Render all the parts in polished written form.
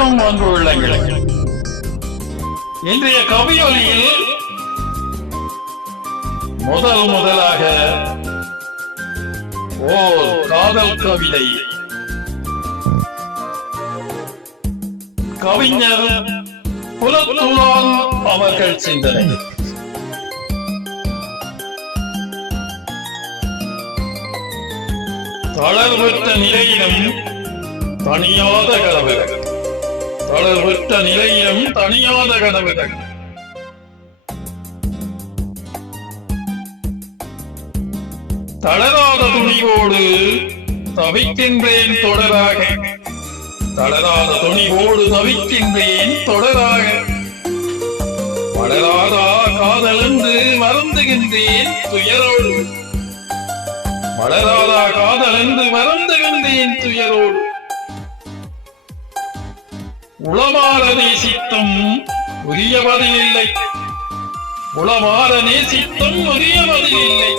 வணக்கம் அன்பு உள்ளங்களே. இன்றைய கவியொலியில் முதலாக ஓர் காதல் கவிதை. கவிஞர் புலத்துலான் அவர்கள் சிந்தனை. தளர்வற்ற நிலையிலும் தனியாத கனவுகள், தளர்வற்ற நிலையிலும் தனியாத கனவுகள். தளராத துணிவோடு தவிக்கின்றேன் தொடராக, தளராத துணிவோடு தவிக்கின்றேன் தொடராக. வளராதா காதல் என்று மறந்துகின்றேன் துயரோடு, வளராதா காதல் என்று மறந்துகின்றேன் துயரோடு. உளமாற நேசித்தும் உரிய பதில் இல்லை, உளமாற நேசித்தும் உரிய பதில் இல்லை.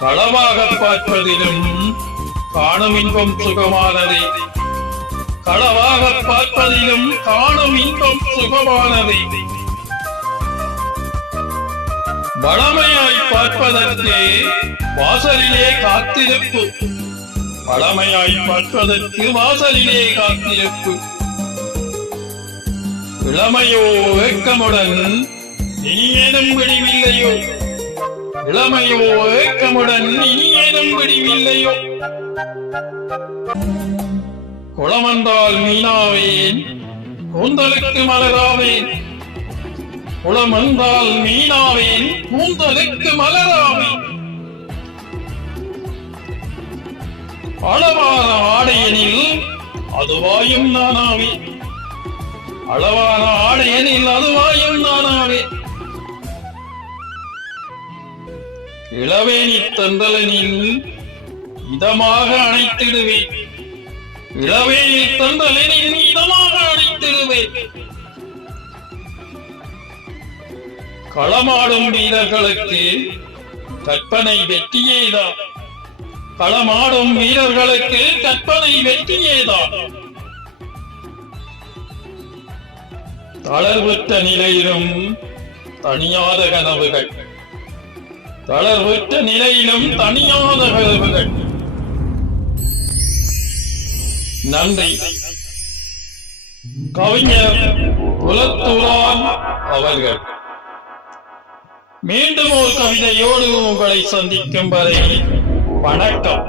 களவாக பார்ப்பதிலும் காணும் இன்பம் சுகமானதே, களவாக பார்ப்பதிலும் காணும் இன்பம் சுகமானதே. வளமையாய் பார்ப்பதற்கு வாசலிலே காத்திருப்பு, வளமையாய் பார்ப்பதற்கு வாசலிலே காத்திருப்பு. இளமையோ ஏக்கமுடன் இனியேனும் விடிவில்லையோ, இளமையோ ஏக்கமுடன் இனியேனும் விடிவில்லையோ. குளமந்தால் மீனாவேன் கூந்தலுக்கு மலராவேன், குளமந்தால் மீனாவேன் கூந்தலுக்கு மலராவேன். அளவான ஆடையனில் அதுவாயும் நானாவே, அளவான ஆடையனில் அதுவாயும் நானாவே. இளவேணி தந்தலனில் இதமாக அணைத்திடுவேன், இளவேணி தந்தலனில் இதமாக அணைத்திடுவேன். களமாடும் வீரர்களுக்கு கற்பனை வெற்றியேதான், களமாடும் வீரர்களுக்கு கற்பனை வெற்றியேதான். தளர்வுற்ற நிலையிலும் தனியாத கனவுகள், தளர்வுற்ற நிலையிலும் தனியாத கனவுகள். நன்றி. கவிஞர் புலத்துலான் அவர்கள். மீண்டும் ஒரு கவிதையோடு உங்களை சந்திக்கும் வரை வணக்கம்.